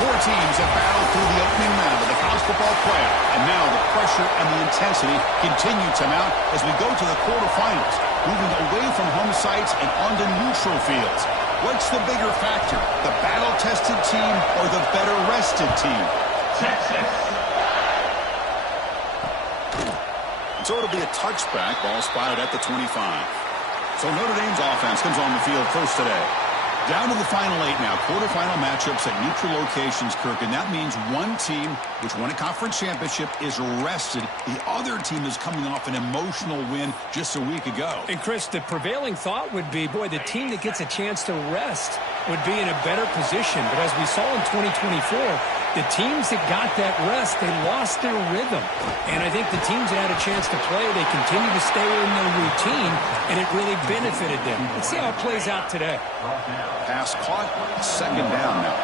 Four teams have battled through the opening round of the college football playoff, and now the pressure and the intensity continue to mount as we go to the quarterfinals, moving away from home sites and onto neutral fields. What's the bigger factor, the battle-tested team or the better-rested team? Texas. So it'll be a touchback, ball spotted at the 25. So Notre Dame's offense comes on the field first today. Down to the final 8 now. Quarterfinal matchups at neutral locations, Kirk. And that means one team, which won a conference championship, is rested. The other team is coming off an emotional win just a week ago. And, Chris, the prevailing thought would be, boy, the team that gets a chance to rest would be in a better position. But as we saw in 2024, the teams that got that rest, they lost their rhythm. And I think the teams that had a chance to play, they continue to stay in their routine, and it really benefited them. Let's see how it plays out today. Pass caught, second down now.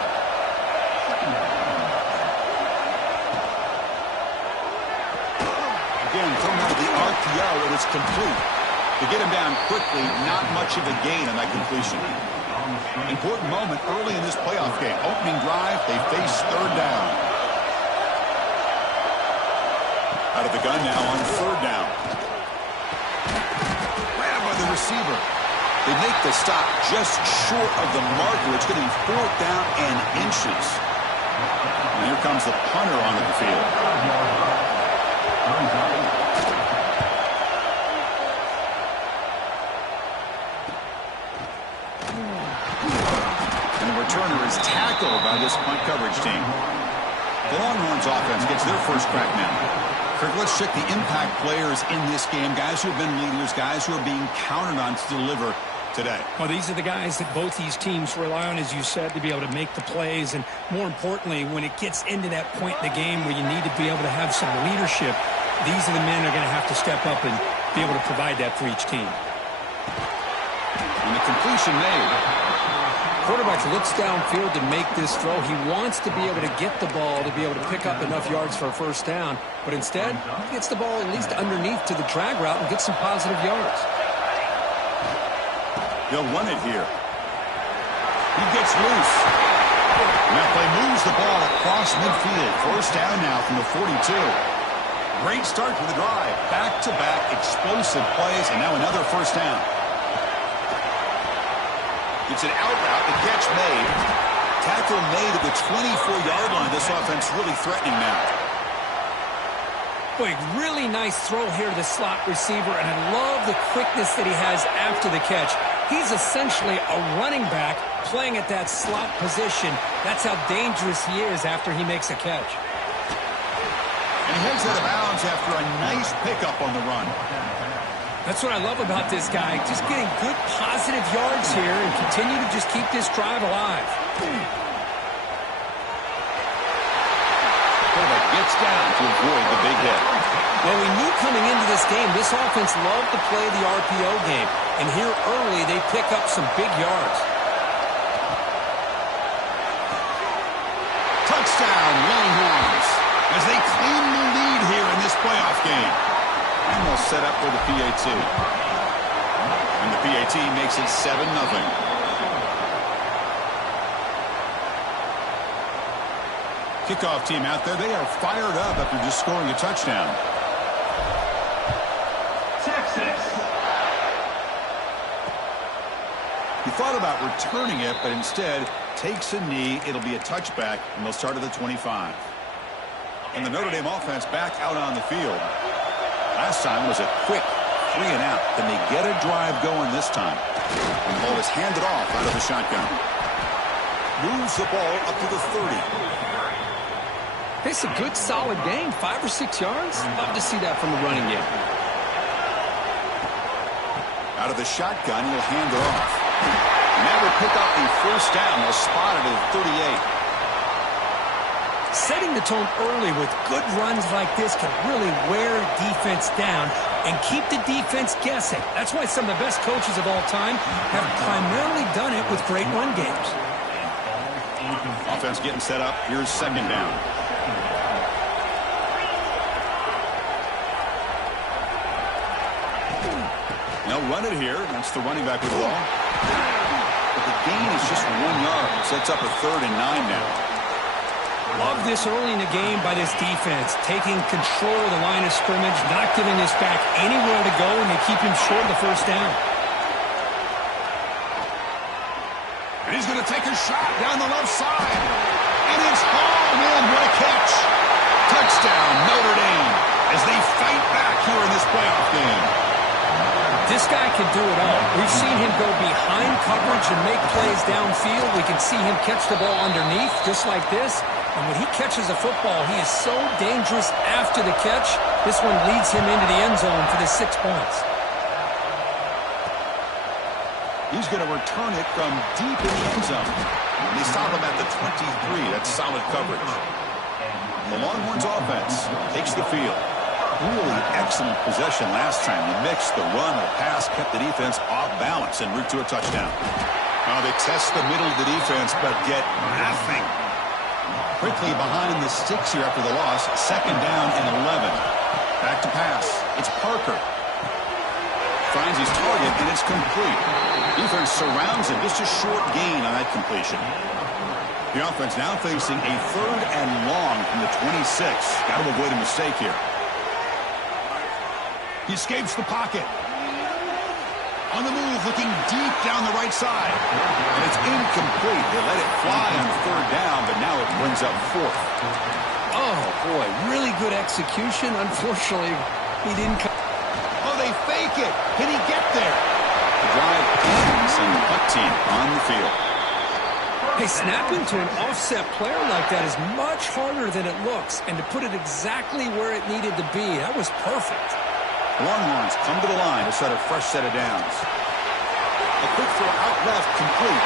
Again, coming out of the RPO, and it's complete. To get him down quickly, not much of a gain on that completion. Important moment early in this playoff game. Opening drive, they face third down. Out of the gun now on third down. Grabbed by the receiver. They make the stop just short of the marker. It's going to be fourth down and inches. And here comes the punter onto the field. And the returner is tackled by this punt coverage team. The Longhorns offense gets their first crack now. Kirk, let's check the impact players in this game. Guys who have been leaders, guys who are being counted on to deliver today. Well, these are the guys that both these teams rely on, as you said, to be able to make the plays. And more importantly, when it gets into that point in the game where you need to be able to have some leadership, these are the men that are going to have to step up and be able to provide that for each team. And the completion made. Quarterback looks downfield to make this throw. He wants to be able to get the ball to be able to pick up enough yards for a first down. But instead, he gets the ball at least underneath to the drag route and gets some positive yards. They'll run it here. He gets loose. And that play moves the ball across midfield. First down now from the 42. Great start for the drive. Back-to-back explosive plays, and now another first down. It's an out route. The catch made. Tackle made at the 24-yard line. This offense really threatening now. Boy, really nice throw here to the slot receiver, and I love the quickness that he has after the catch. He's essentially a running back playing at that slot position. That's how dangerous he is after he makes a catch. And he heads out of bounds after a nice pickup on the run. That's what I love about this guy. Just getting good positive yards here and continue to just keep this drive alive. Quarterback gets down to avoid the big hit. Well, we knew coming into this game, this offense loved to play the RPO game. And here early, they pick up some big yards. Touchdown, Longhorns, as they claim the lead here in this playoff game. And they'll set up for the PAT. And the PAT makes it 7-0. Kickoff team out there, they are fired up after just scoring a touchdown. Texas. He thought about returning it, but instead takes a knee. It'll be a touchback, and they'll start at the 25. And the Notre Dame offense back out on the field. Last time was a quick 3 and out. Then they get a drive going this time. And the ball is handed off out of the shotgun. Moves the ball up to the 30. It's a good, solid game. 5 or 6 yards. Love to see that from the running game. Out of the shotgun, he'll hand it off. And that will pick up the first down. They'll spot it at 38. Setting the tone early with good runs like this can really wear a defense down and keep the defense guessing. That's why some of the best coaches of all time have primarily done it with great run games. Offense getting set up. Here's second down. They'll run it here. That's the running back with the ball. But the gain is just 1 yard. Sets up a 3rd and 9 now. Love this early in the game by this defense, taking control of the line of scrimmage, not giving this back anywhere to go, and they keep him short of the first down. And he's going to take a shot down the left side. And it's hauled in. What a catch. Touchdown, Notre Dame, as they fight back here in this playoff game. This guy can do it all. We've seen him go behind coverage and make plays downfield. We can see him catch the ball underneath just like this. And when he catches a football, he is so dangerous after the catch. This one leads him into the end zone for the 6 points. He's going to return it from deep in the end zone. And they stop him at the 23. That's solid coverage. The Longhorns offense takes the field. Really excellent possession last time. You mixed the run, the pass, kept the defense off balance en route to a touchdown. Now they test the middle of the defense, but get nothing. Quickly behind the sticks here after the loss. 2nd down and 11. Back to pass. It's Parker. Finds his target, and it's complete. Defense surrounds him. Just a short gain on that completion. The offense now facing a 3rd and long from the 26. Got to avoid a mistake here. He escapes the pocket. On the move, looking deep down the right side. And it's incomplete. They let it fly on 3rd down, but now it brings up 4th. Oh, boy, really good execution. Unfortunately, he didn't come. Oh, they fake it. Can he get there? The drive ends and the punt team on the field. Hey, snapping to an offset player like that is much harder than it looks. And to put it exactly where it needed to be, that was perfect. Longhorns come to the line to set a fresh set of downs. A quick throw out left, complete.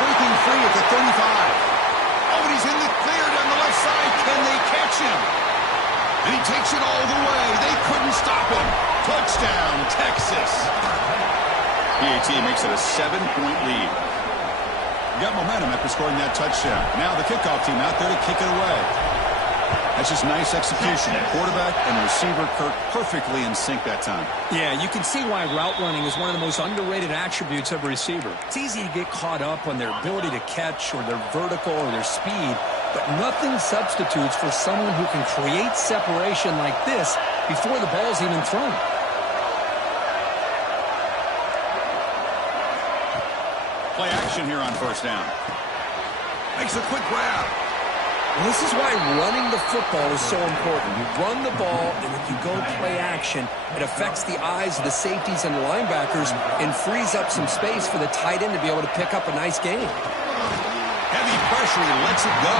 Breaking free at the 35. Oh, and he's in the clear down the left side. Can they catch him? And he takes it all the way. They couldn't stop him. Touchdown, Texas. PAT makes it a 7-point lead. Got momentum after scoring that touchdown. Now the kickoff team out there to kick it away. That's just nice execution. Quarterback and receiver Kirk perfectly in sync that time. Yeah, you can see why route running is one of the most underrated attributes of a receiver. It's easy to get caught up on their ability to catch or their vertical or their speed, but nothing substitutes for someone who can create separation like this before the ball's even thrown. Play action here on 1st down. Makes a quick grab. Well, this is why running the football is so important. You run the ball, and if you go play action, it affects the eyes of the safeties and the linebackers and frees up some space for the tight end to be able to pick up a nice game. Heavy pressure, he lets it go.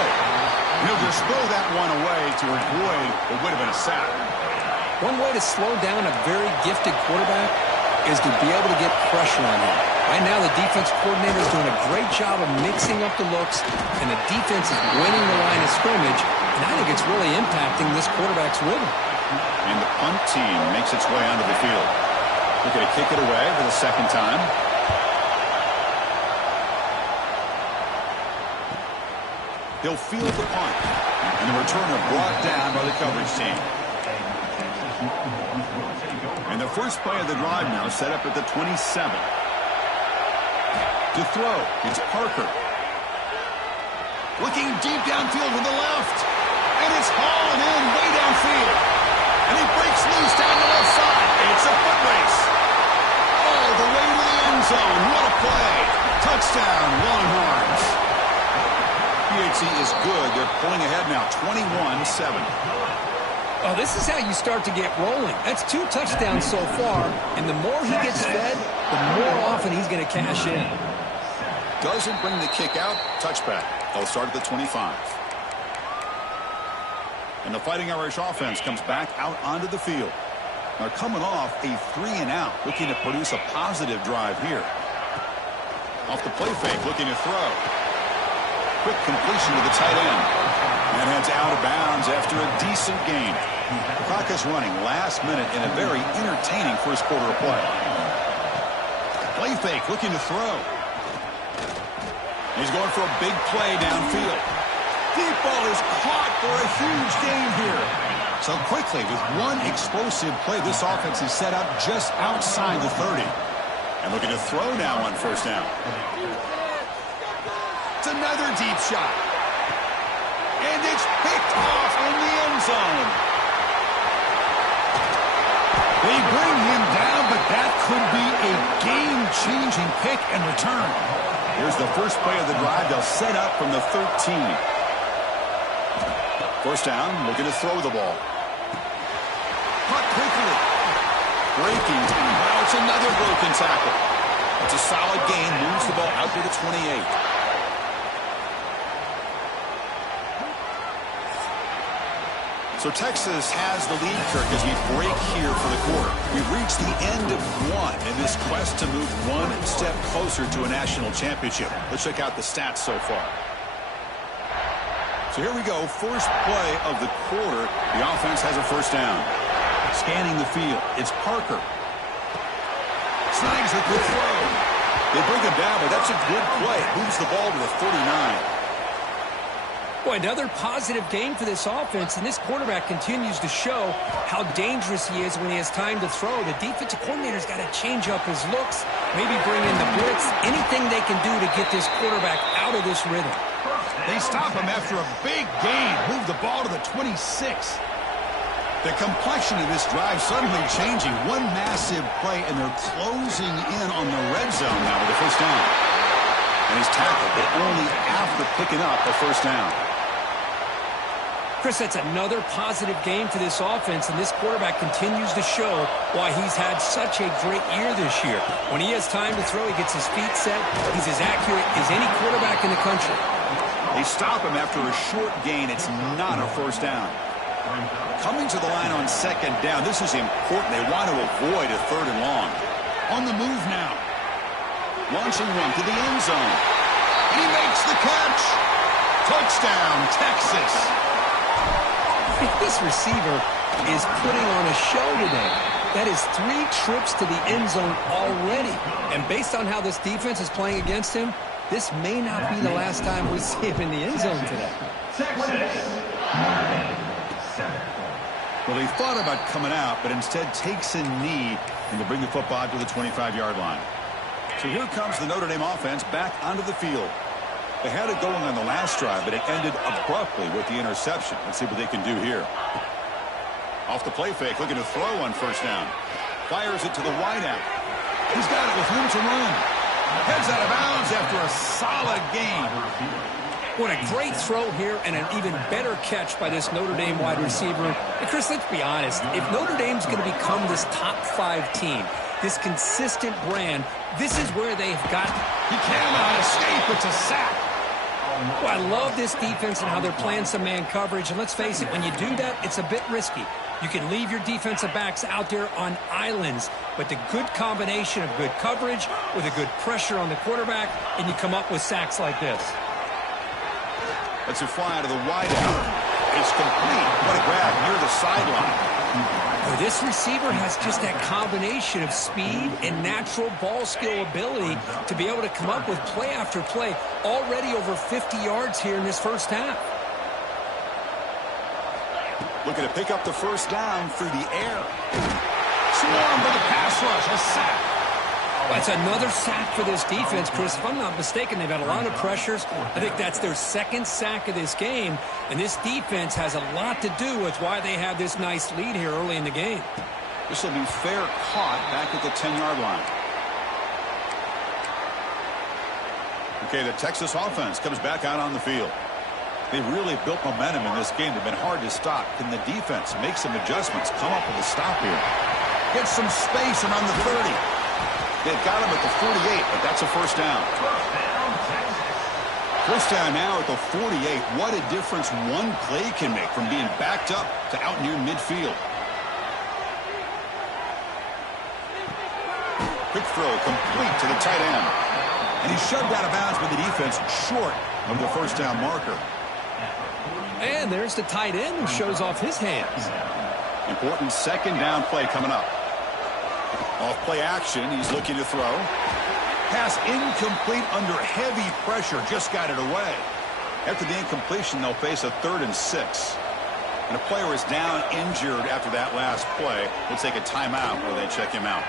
He'll just throw that one away to avoid what would have been a sack. One way to slow down a very gifted quarterback is to be able to get pressure on him. Right now, the defense coordinator is doing a great job of mixing up the looks, and the defense is winning the line of scrimmage, and I think it's really impacting this quarterback's rhythm. And the punt team makes its way onto the field. Looking to kick it away for the 2nd time. He'll field the punt, and the returner brought down by the coverage team. And the first play of the drive now set up at the 27. To throw, it's Parker. Looking deep downfield with the left. And it's hauled in way downfield. And he breaks loose down the left side. It's a foot race. All the way to the end zone. What a play. Touchdown, Longhorns. PAT is good. They're pulling ahead now, 21-7. Oh, this is how you start to get rolling. That's 2 touchdowns so far, and the more he gets fed, the more often he's going to cash in. Doesn't bring the kick out. Touchback. They'll start at the 25. And the Fighting Irish offense comes back out onto the field. They're coming off a 3-and-out, looking to produce a positive drive here. Off the play fake, looking to throw. Quick completion to the tight end. And heads out of bounds after a decent gain. The clock is running last minute in a very entertaining first quarter of play. Play fake, looking to throw. He's going for a big play downfield. Deep ball is caught for a huge gain here. So quickly, with one explosive play, this offense is set up just outside the 30. And looking to throw now on 1st down. It's another deep shot. And it's picked off in the end zone. They bring him down, but that could be a game-changing pick and return. Here's the first play of the drive. They'll set up from the 13. First down, looking to throw the ball. Caught quickly. Breaking. Now it's another broken tackle. It's a solid gain. Moves the ball out to the 28. So Texas has the lead, Kirk, as we break here for the quarter. We've reached the end of one in this quest to move one step closer to a national championship. Let's check out the stats so far. So here we go. First play of the quarter. The offense has a first down. Scanning the field. It's Parker. Snags a good throw. They bring him down, but that's a good play. Moves the ball to the 49. Boy, another positive game for this offense, and this quarterback continues to show how dangerous he is when he has time to throw. The defensive coordinator's got to change up his looks, maybe bring in the blitz, anything they can do to get this quarterback out of this rhythm. They stop him after a big gain. Move the ball to the 26. The complexion of this drive suddenly changing. One massive play, and they're closing in on the red zone now with the first down. And he's tackled, but only after picking up a first down. Chris, that's another positive game for this offense, and this quarterback continues to show why he's had such a great year this year. When he has time to throw, he gets his feet set. He's as accurate as any quarterback in the country. They stop him after a short gain. It's not a first down. Coming to the line on second down. This is important. They want to avoid a third and long. On the move now. Launching one to the end zone. He makes the catch. Touchdown, Texas. This receiver is putting on a show today. That is 3 trips to the end zone already. And based on how this defense is playing against him, this may not be the last time we see him in the end zone today. Well, they thought about coming out, but instead takes a knee and to bring the football to the 25-yard line. So here comes the Notre Dame offense back onto the field. They had it going on the last drive, but it ended abruptly with the interception. Let's see what they can do here. Off the play fake, looking to throw on first down. Fires it to the wideout. He's got it with room to run. Heads out of bounds after a solid gain. What a great throw here and an even better catch by this Notre Dame wide receiver. And Chris, let's be honest. If Notre Dame's going to become this top 5 team, this consistent brand, this is where they've got. He cannot escape. It's a sack. Well, I love this defense and how they're playing some man coverage. And let's face it, when you do that, it's a bit risky. You can leave your defensive backs out there on islands, but the good combination of good coverage with a good pressure on the quarterback, and you come up with sacks like this. Let's it fly to the wideout. It's complete. What a grab near the sideline. Well, this receiver has just that combination of speed and natural ball skill ability to be able to come up with play after play. Already over 50 yards here in this first half. Looking to pick up the first down through the air. Swarm for the pass rush. A sack. That's another sack for this defense, Chris. If I'm not mistaken, they've had a lot of pressures. I think that's their second sack of this game. And this defense has a lot to do with why they have this nice lead here early in the game. This will be fair caught back at the 10-yard line. Okay, the Texas offense comes back out on the field. They've really built momentum in this game. They've been hard to stop. Can the defense make some adjustments, come up with a stop here? Get some space around the 30. They've got him at the 48, but that's a first down. First down now at the 48. What a difference one play can make from being backed up to out near midfield. Quick throw complete to the tight end. And he's shoved out of bounds by the defense short of the first down marker. And there's the tight end who shows off his hands. Important second down play coming up. Off play action, he's looking to throw. Pass incomplete under heavy pressure, just got it away. After the incompletion, they'll face a 3rd and 6. And a player is down injured after that last play. We'll take a timeout where they check him out.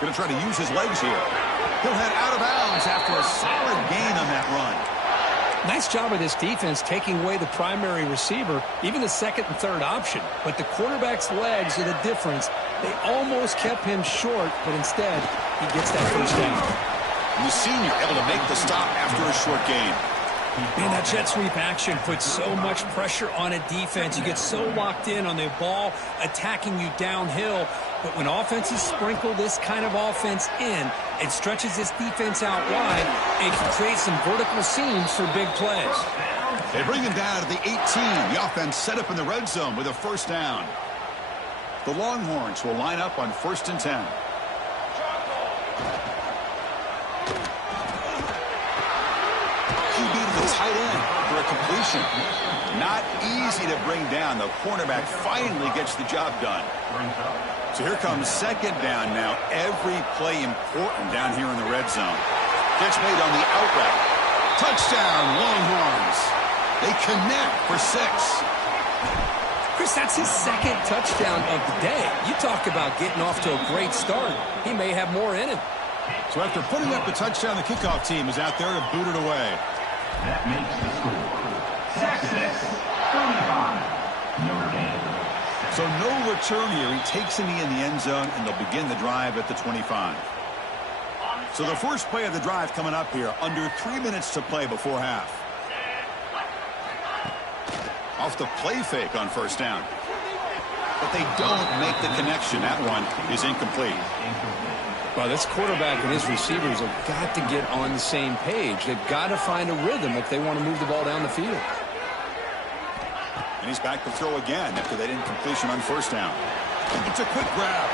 Going to try to use his legs here. He'll head out of bounds after a solid gain on that run. Nice job of this defense taking away the primary receiver, even the second and third option. But the quarterback's legs are the difference. They almost kept him short, but instead, he gets that first down. And the senior able to make the stop after a short gain. Man, that jet sweep action puts so much pressure on a defense. You get so locked in on the ball attacking you downhill. But when offenses sprinkle this kind of offense in, it stretches this defense out wide. It can create some vertical seams for big plays. They bring him down to the 18. The offense set up in the red zone with a first down. The Longhorns will line up on 1st and 10. The tight end for a completion. Not easy to bring down. The cornerback finally gets the job done. So here comes 2nd down now. Every play important down here in the red zone. Catch made on the out route. Touchdown, Longhorns. They connect for 6. Chris, that's his 2nd touchdown of the day. You talk about getting off to a great start. He may have more in him. So after putting up the touchdown, the kickoff team is out there to boot it away. That makes the score. Texas, 35. Notre Dame. So no return here. He takes a knee in the end zone, and they'll begin the drive at the 25. So the first play of the drive coming up here. Under 3 minutes to play before half. Off the play fake on first down. But they don't make the connection. That one is incomplete. Well, this quarterback and his receivers have got to get on the same page. They've got to find a rhythm if they want to move the ball down the field. And he's back to throw again after that incompletion on first down. It's a quick grab.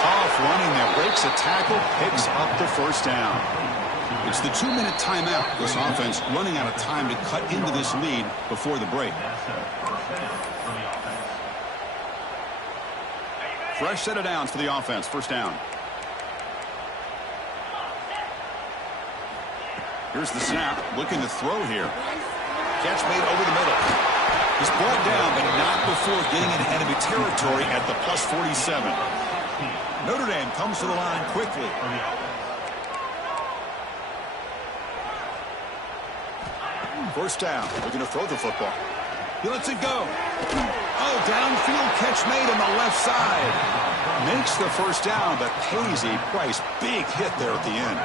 Tough running there. Breaks a tackle, picks up the first down. It's the 2-minute timeout. This offense running out of time to cut into this lead before the break. Fresh set of downs for the offense. First down. Here's the snap. Looking to throw here. Catch made over the middle. He's brought down, but not before getting into enemy territory at the +47. Notre Dame comes to the line quickly. First down. Looking to throw the football. He lets it go. Oh, downfield catch made on the left side. Makes the first down, but pays a price. Big hit there at the end.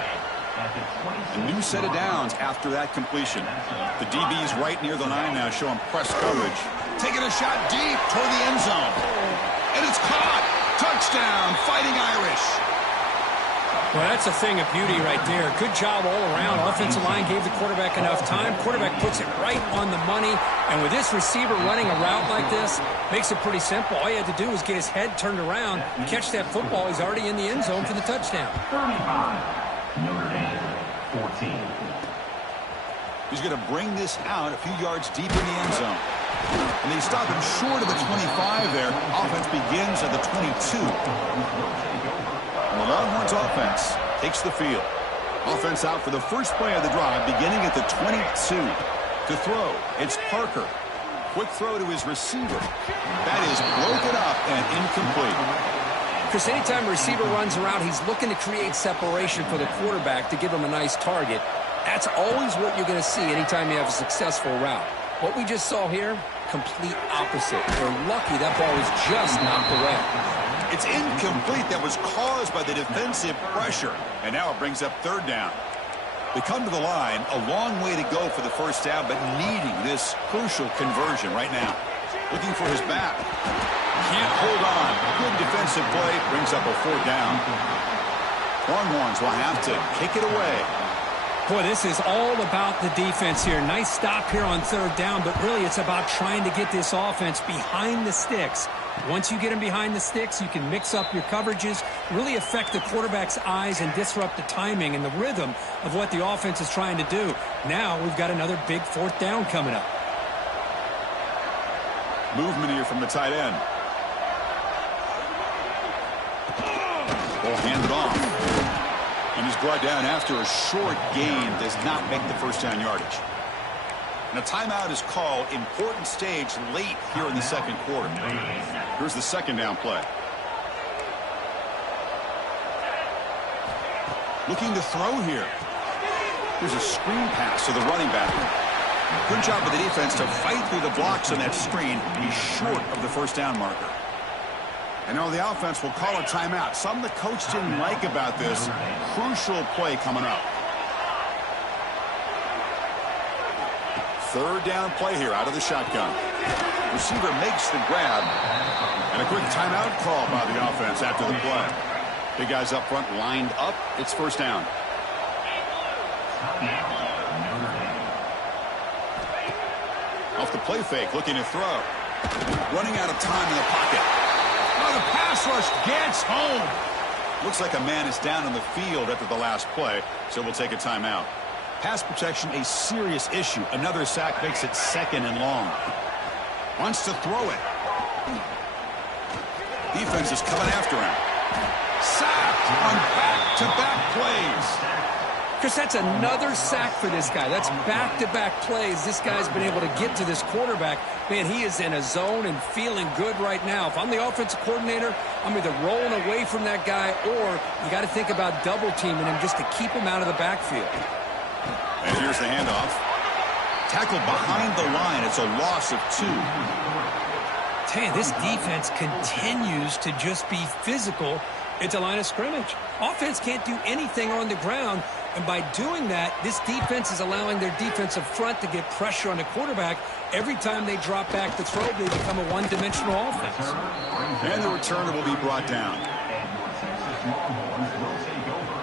A new set of downs after that completion. The DB's right near the line now, showing press coverage. Taking a shot deep toward the end zone. And it's caught. Touchdown, Fighting Irish. Well, that's a thing of beauty right there. Good job all around. Offensive line gave the quarterback enough time. Quarterback puts it right on the money. And with this receiver running a route like this, makes it pretty simple. All you had to do was get his head turned around, catch that football. He's already in the end zone for the touchdown. 35. Notre Dame, 14. He's going to bring this out a few yards deep in the end zone. And they stop him short of the 25 there. Offense begins at the 22. And the Longhorns offense takes the field. Offense out for the first play of the drive, beginning at the 22. To throw, it's Parker. Quick throw to his receiver. That is broken up and incomplete. Chris, anytime a receiver runs around, he's looking to create separation for the quarterback to give him a nice target. That's always what you're going to see anytime you have a successful route. What we just saw here, complete opposite. They're lucky that ball was just knocked away. It's incomplete. That was caused by the defensive pressure. And now it brings up third down. They come to the line, a long way to go for the first down, but needing this crucial conversion right now. Looking for his back. Can't hold on. Good defensive play. Brings up a fourth down. Longhorns will have to kick it away. Boy, this is all about the defense here. Nice stop here on third down, but really it's about trying to get this offense behind the sticks. Once you get them behind the sticks, you can mix up your coverages, really affect the quarterback's eyes and disrupt the timing and the rhythm of what the offense is trying to do. Now we've got another big fourth down coming up. Movement here from the tight end. Ball handed off. And he's brought down after a short gain. Does not make the first down yardage. And a timeout is called. Important stage late here in the second quarter. Here's the second down play. Looking to throw here. Here's a screen pass to the running back. Good job of the defense to fight through the blocks on that screen. He's short of the first down marker. And now the offense will call a timeout. Something the coach didn't like about this. Crucial play coming up. Third down play here out of the shotgun. Receiver makes the grab. And a quick timeout call by the offense after the play. Big guys up front lined up. It's first down. Off the play fake, looking to throw. Running out of time in the pocket. Oh, the pass rush gets home. Looks like a man is down on the field after the last play, so we'll take a timeout. Pass protection, a serious issue. Another sack makes it second and long. Wants to throw it. Defense is coming after him. Sacked on back-to-back plays. Chris, that's another sack for this guy. That's back-to-back plays. This guy's been able to get to this quarterback. Man, he is in a zone and feeling good right now. If I'm the offensive coordinator, I'm either rolling away from that guy or you got to think about double-teaming him just to keep him out of the backfield. And here's the handoff. Tackled behind the line. It's a loss of 2. Tell you, this defense continues to just be physical at the line of scrimmage. Offense can't do anything on the ground. And by doing that, this defense is allowing their defensive front to get pressure on the quarterback. Every time they drop back to throw, they become a one-dimensional offense. And the returner will be brought down.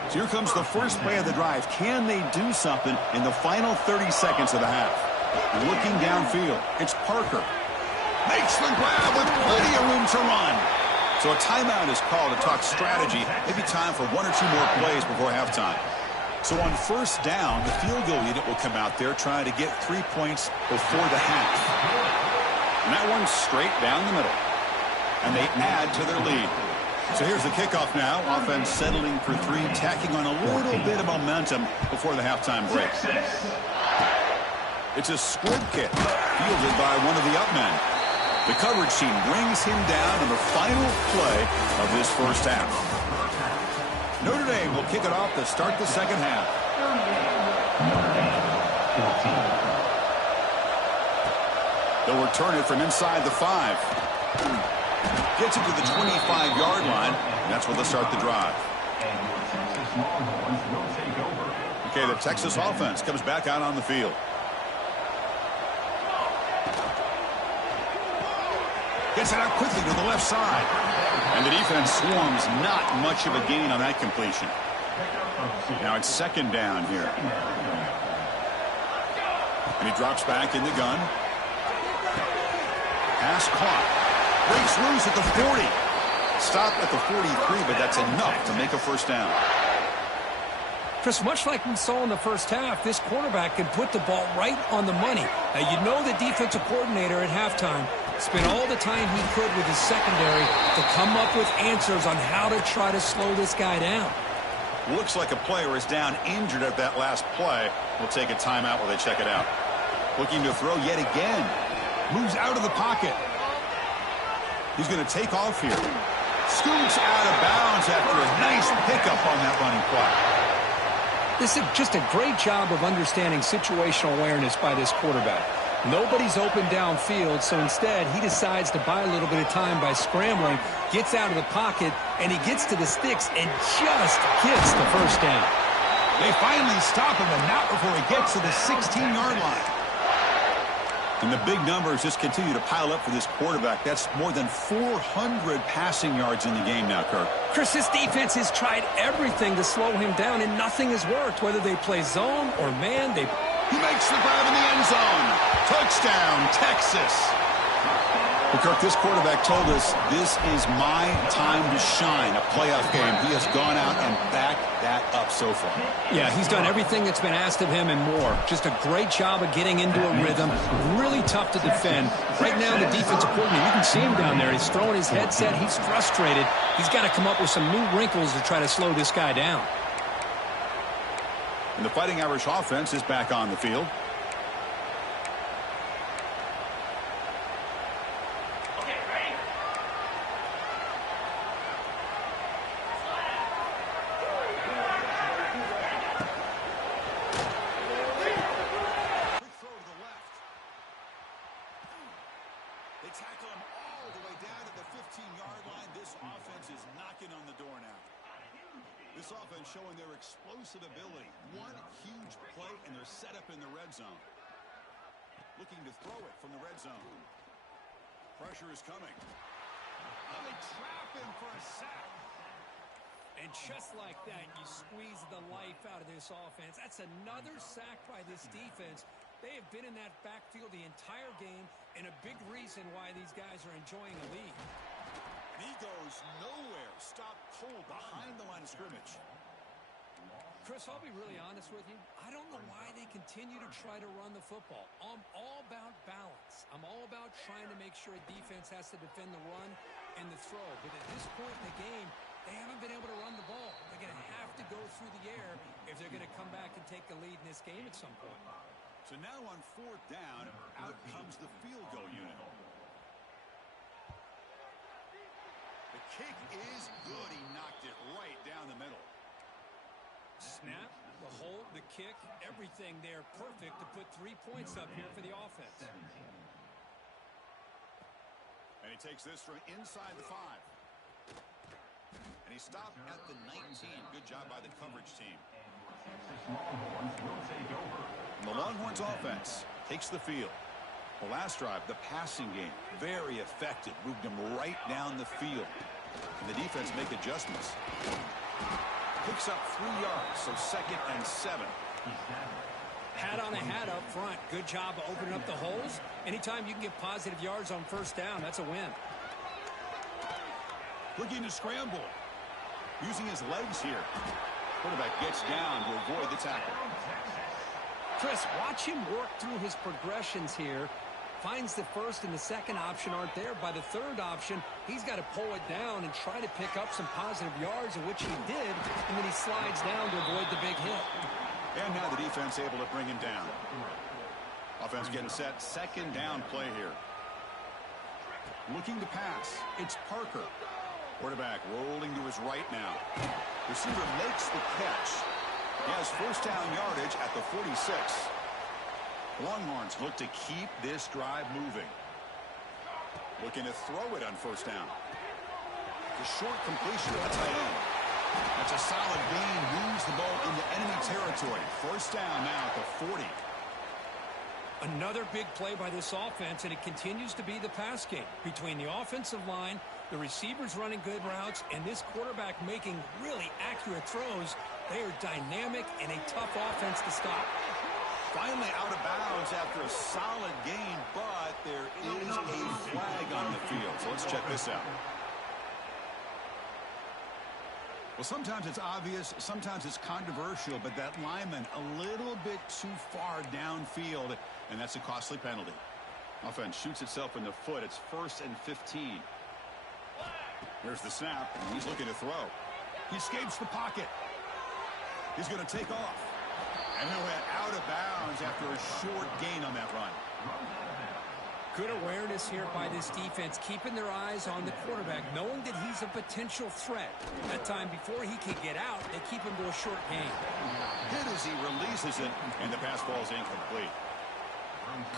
So here comes the first play of the drive. Can they do something in the final 30 seconds of the half? Looking downfield, it's Parker. Makes the grab with plenty of room to run. So a timeout is called to talk strategy. Maybe time for 1 or 2 more plays before halftime. So on first down, the field goal unit will come out there trying to get 3 points before the half. And that one's straight down the middle. And they add to their lead. So here's the kickoff now. Offense settling for 3, tacking on a little bit of momentum before the halftime break. It's a squib kick fielded by one of the up men. The coverage team brings him down in the final play of this first half. Notre Dame will kick it off to start the second half. They'll return it from inside the 5. Gets it to the 25-yard line, and that's where they'll start the drive. Okay, the Texas offense comes back out on the field. Gets it out quickly to the left side. And the defense swarms, not much of a gain on that completion. Now it's second down here. And he drops back in the gun. Pass caught. Breaks loose at the 40. Stop at the 43, but that's enough to make a first down. Chris, much like we saw in the first half, this quarterback can put the ball right on the money. Now, you know the defensive coordinator at halftime spent all the time he could with his secondary to come up with answers on how to try to slow this guy down. Looks like a player is down injured at that last play. We'll take a timeout while they check it out. Looking to throw yet again. Moves out of the pocket. He's going to take off here. Scoots out of bounds after a nice pickup on that running play. This is just a great job of understanding situational awareness by this quarterback. Nobody's open downfield, so instead he decides to buy a little bit of time by scrambling, gets out of the pocket, and he gets to the sticks and just gets the first down. They finally stop him, and not before he gets to the 16-yard line. And the big numbers just continue to pile up for this quarterback. That's more than 400 passing yards in the game now, Kirk. Chris, this defense has tried everything to slow him down, and nothing has worked. Whether they play zone or man, He makes the grab in the end zone. Touchdown, Texas. Well, Kirk, this quarterback told us this is my time to shine, a playoff game. He has gone out and backed that up so far. Yeah, he's done everything that's been asked of him and more. Just a great job of getting into a rhythm. Really tough to defend. Right now, the defensive coordinator, you can see him down there. He's throwing his headset. He's frustrated. He's got to come up with some new wrinkles to try to slow this guy down. And the Fighting Irish offense is back on the field. They tackle him all the way down to the 15-yard line. This offense is knocking on the door now. This offense showing their explosive ability. One huge play, and they're set up in the red zone. Looking to throw it from the red zone. Pressure is coming. Oh, they trap him for a sack. And just like that, you squeeze the life out of this offense. That's another sack by this defense. They have been in that backfield the entire game, and a big reason why these guys are enjoying a lead. And he goes nowhere. Stopped cold behind the line of scrimmage. Chris, I'll be really honest with you. I don't know why they continue to try to run the football. I'm all about balance. I'm all about trying to make sure a defense has to defend the run and the throw. But at this point in the game, they haven't been able to run the ball. They're going to have to go through the air if they're going to come back and take the lead in this game at some point. So now on 4th down, out comes the field goal unit. The kick is good. He knocked it right down the middle. Snap, the hold, the kick, everything there perfect to put 3 points up here for the offense. And he takes this from inside the 5. And he stopped at the 19. Good job by the coverage team. And the Longhorns offense takes the field. The last drive, the passing game, very effective. Moved them right down the field. And the defense make adjustments. Picks up 3 yards, so 2nd and 7. Hat on a hat up front. Good job of opening up the holes. Anytime you can get positive yards on 1st down, that's a win. Looking to scramble. Using his legs here. Quarterback gets down to avoid the tackle. Chris, watch him work through his progressions here. Finds the 1st and the 2nd option aren't there. By the 3rd option, he's got to pull it down and try to pick up some positive yards, of which he did, and then he slides down to avoid the big hit. And now the defense able to bring him down. Offense getting set. 2nd down play here. Looking to pass. It's Parker. Quarterback rolling to his right now. Receiver makes the catch. He has 1st down yardage at the 46. Longhorns look to keep this drive moving. Looking to throw it on 1st down. The short completion to the tight end. That's a solid gain. Moves the ball into enemy territory. 1st down now at the 40. Another big play by this offense, and it continues to be the pass game. Between the offensive line, the receivers running good routes, and this quarterback making really accurate throws, they are dynamic and a tough offense to stop. Finally out of bounds after a solid gain, but there is a flag on the field. So let's check this out. Well, sometimes it's obvious, sometimes it's controversial, but that lineman a little bit too far downfield, and that's a costly penalty. Offense shoots itself in the foot. It's 1st and 15. There's the snap, and he's looking to throw. He escapes the pocket. He's going to take off. And he went out of bounds after a short gain on that run. Good awareness here by this defense, keeping their eyes on the quarterback, knowing that he's a potential threat. That time before he can get out, they keep him to a short gain. Hit as he releases it, and the pass ball is incomplete.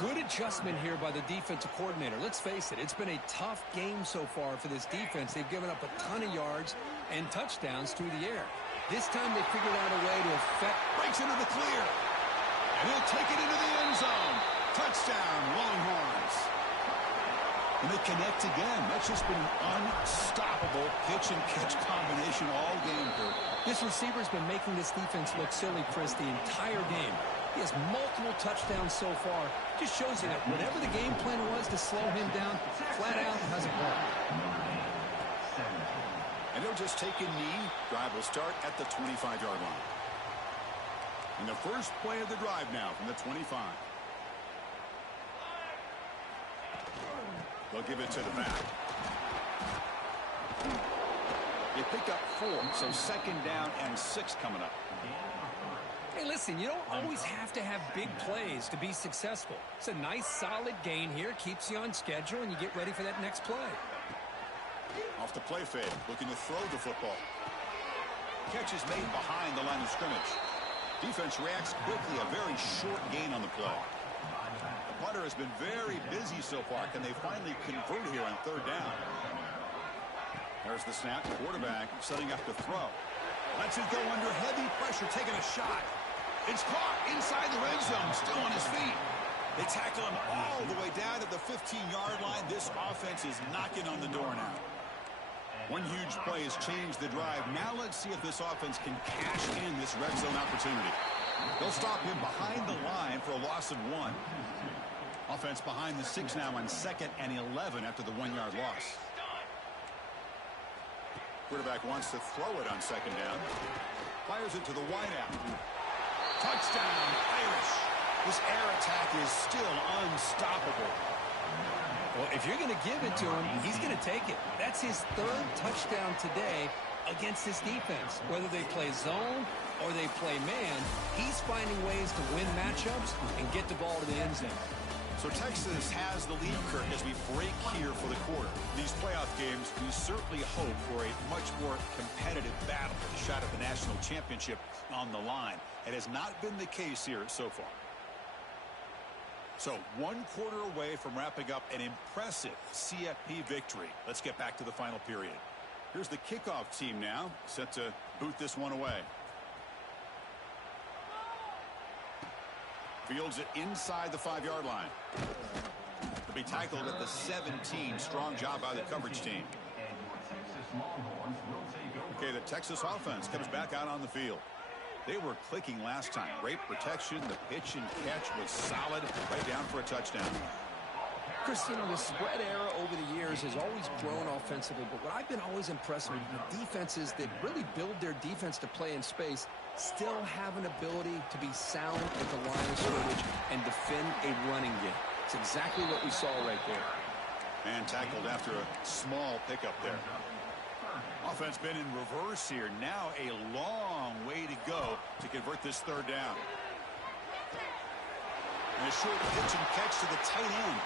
Good adjustment here by the defensive coordinator. Let's face it, it's been a tough game so far for this defense. They've given up a ton of yards and touchdowns through the air. This time they figured out a way to affect. Breaks into the clear. And he'll take it into the end zone. Touchdown, Longhorns. And they connect again. That's just been an unstoppable pitch-and-catch combination all game here. This receiver's been making this defense look silly, Chris, the entire game. He has multiple touchdowns so far. Just shows you that whatever the game plan was to slow him down, flat out hasn't worked. And they'll just take a knee. Drive will start at the 25-yard line. And the first play of the drive now from the 25. They'll give it to the back. They pick up 4, so 2nd down and 6 coming up. Hey, listen, you don't always have to have big plays to be successful. It's a nice, solid gain here. Keeps you on schedule, and you get ready for that next play. Off the play fake, looking to throw the football. Catch is made behind the line of scrimmage. Defense reacts quickly, a very short gain on the play. punter has been very busy so far. Can they finally convert here on third down? There's the snap. Quarterback setting up to throw. Lets it go under heavy pressure, taking a shot. It's caught inside the red zone, still on his feet. They tackle him all the way down to the 15-yard line. This offense is knocking on the door now. One huge play has changed the drive. Now let's see if this offense can cash in this red zone opportunity. They'll stop him behind the line for a loss of 1. Offense behind the 6 now on 2nd and 11 after the 1-yard loss. Quarterback wants to throw it on 2nd down. Fires it to the wideout. Touchdown, Irish. This air attack is still unstoppable. Well, if you're going to give it to him, he's going to take it. That's his 3rd touchdown today against this defense. Whether they play zone or they play man, he's finding ways to win matchups and get the ball to the end zone. So Texas has the lead, Kirk, as we break here for the quarter. These playoff games, we certainly hope for a much more competitive battle, a shot at the national championship on the line. It has not been the case here so far. So 1 quarter away from wrapping up an impressive CFP victory. Let's get back to the final period. Here's the kickoff team now, set to boot this one away. Fields it inside the 5-yard line. To be tackled at the 17. Strong job by the coverage team. Okay, the Texas offense comes back out on the field. They were clicking last time. Great protection. The pitch and catch was solid. Right down for a touchdown. Chris, you know, the spread era over the years has always grown offensively, but what I've been always impressed with the defenses that really build their defense to play in space still have an ability to be sound at the line of scrimmage and defend a running game. It's exactly what we saw right there. And tackled after a small pickup there. Offense been in reverse here. Now a long way to go to convert this 3rd down. And a short pitch and catch to the tight end.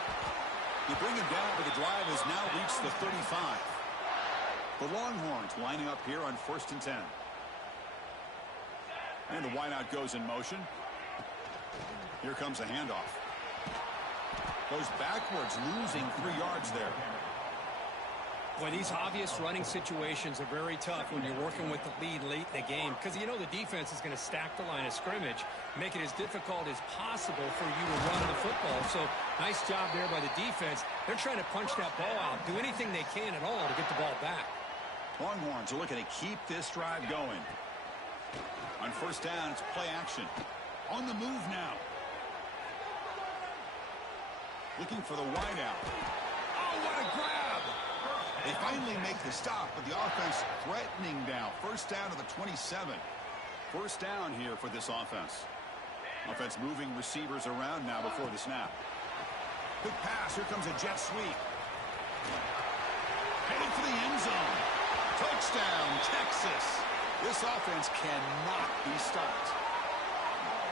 You bring him down, but the drive has now reached the 35. The Longhorns lining up here on 1st and 10. And the wideout goes in motion. Here comes a handoff. Goes backwards, losing 3 yards there. Boy, these obvious running situations are very tough when you're working with the lead late in the game because you know the defense is going to stack the line of scrimmage, make it as difficult as possible for you to run the football. So nice job there by the defense. They're trying to punch that ball out, do anything they can at all to get the ball back. Longhorns are looking to keep this drive going. On 1st down, it's play action. On the move now. Looking for the wideout. Oh, what a grab! They finally make the stop, but the offense threatening now. 1st down to the 27. 1st down here for this offense. Offense moving receivers around now before the snap. Quick pass. Here comes a jet sweep. Headed for the end zone. Touchdown, Texas. This offense cannot be stopped.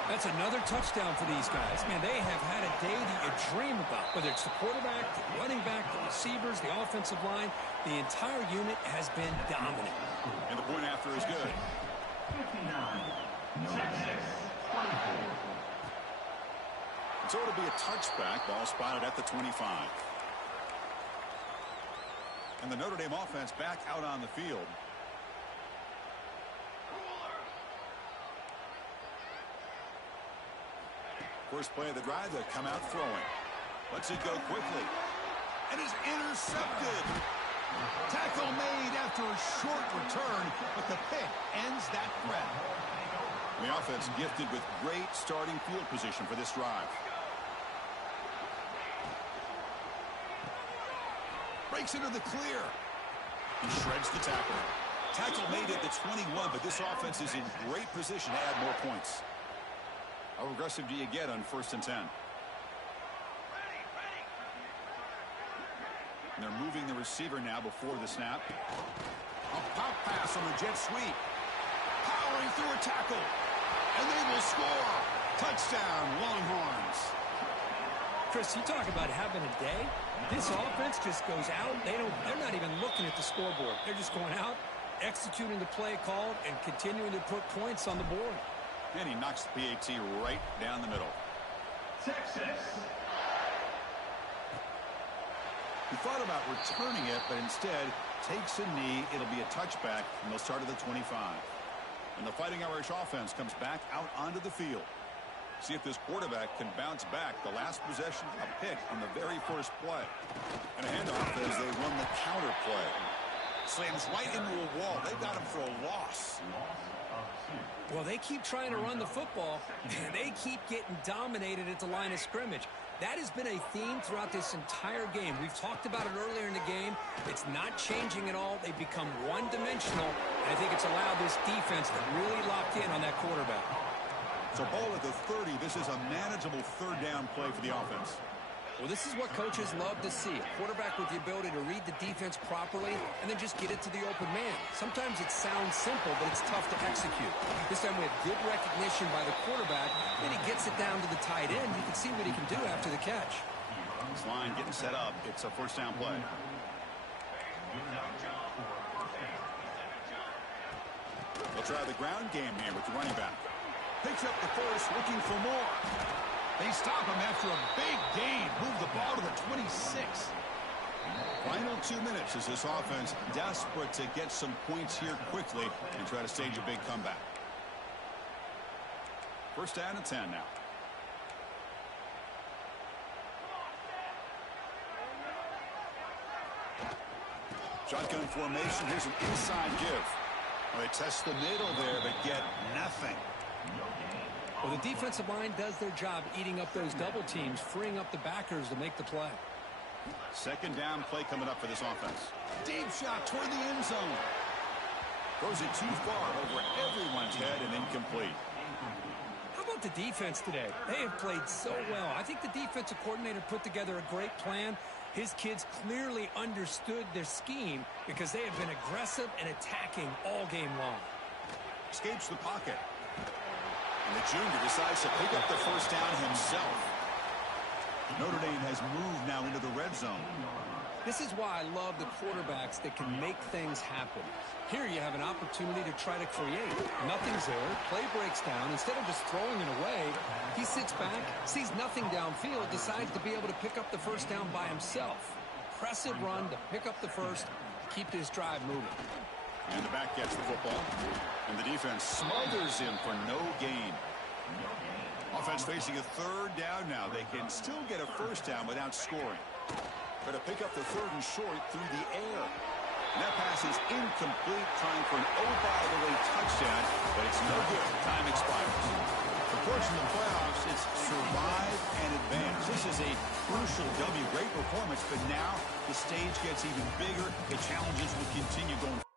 That's another touchdown for these guys. Man, they have had a day that you dream about. Whether it's the quarterback, the running back, the receivers, the offensive line, the entire unit has been dominant. And the point after is good. 59. Texas. 24. So it'll be a touchback. Ball spotted at the 25. And the Notre Dame offense back out on the field. First play of the drive, they'll come out throwing. Lets it go quickly. And is intercepted. Tackle made after a short return, but the pick ends that threat. And the offense gifted with great starting field position for this drive. Breaks into the clear. He shreds the tackle. Tackle made at the 21, but this offense is in great position to add more points. How aggressive do you get on 1st and 10? And they're moving the receiver now before the snap. A pop pass on the jet sweep. Powering through a tackle. And they will score. Touchdown, Longhorns. Chris, you talk about having a day. This offense just goes out. They're not even looking at the scoreboard. They're just going out, executing the play called, and continuing to put points on the board. And he knocks the PAT right down the middle. Texas. He thought about returning it, but instead takes a knee. It'll be a touchback, and they'll start at the 25. And the Fighting Irish offense comes back out onto the field. See if this quarterback can bounce back. The last possession, a pick on the very first play. And a handoff as they run the counter play. Slams right into a wall. They got him for a loss. Well, they keep trying to run the football, and they keep getting dominated at the line of scrimmage. That has been a theme throughout this entire game. We've talked about it earlier in the game. It's not changing at all. They've become one-dimensional, and I think it's allowed this defense to really lock in on that quarterback. So ball at the 30. This is a manageable third down play for the offense. Well, this is what coaches love to see. A quarterback with the ability to read the defense properly and then just get it to the open man. Sometimes it sounds simple, but it's tough to execute. This time we have good recognition by the quarterback. Then he gets it down to the tight end. You can see what he can do after the catch. This line getting set up. It's a first down play. They'll try the ground game here with the running back. Picks up the first, looking for more. They stop him after a big gain. Move the ball to the 26. Final 2 minutes as this offense desperate to get some points here quickly and try to stage a big comeback. First down and 10 now. Shotgun formation. Here's an inside give. Well, they test the middle there, but get nothing. Well, the defensive line does their job eating up those double teams, freeing up the backers to make the play. Second down play coming up for this offense. Deep shot toward the end zone. Throws it too far over everyone's head and incomplete. How about the defense today? They have played so well. I think the defensive coordinator put together a great plan. His kids clearly understood their scheme because they have been aggressive and attacking all game long. Escapes the pocket. And the junior decides to pick up the first down himself. Notre Dame has moved now into the red zone. This is why I love the quarterbacks that can make things happen. Here you have an opportunity to try to create. Nothing's there. Play breaks down. Instead of just throwing it away, he sits back, sees nothing downfield, decides to be able to pick up the first down by himself. Impressive run to pick up the first, keep this drive moving. And the back gets the football. And the defense smothers him for no gain. Offense facing a third down now. They can still get a first down without scoring. But to pick up the third and short through the air. And that pass is incomplete, trying for an oh-by-the-way touchdown, but it's no good. Time expires. Of course, in the playoffs, it's survive and advance. This is a crucial W. Great performance, but now the stage gets even bigger. The challenges will continue going forward.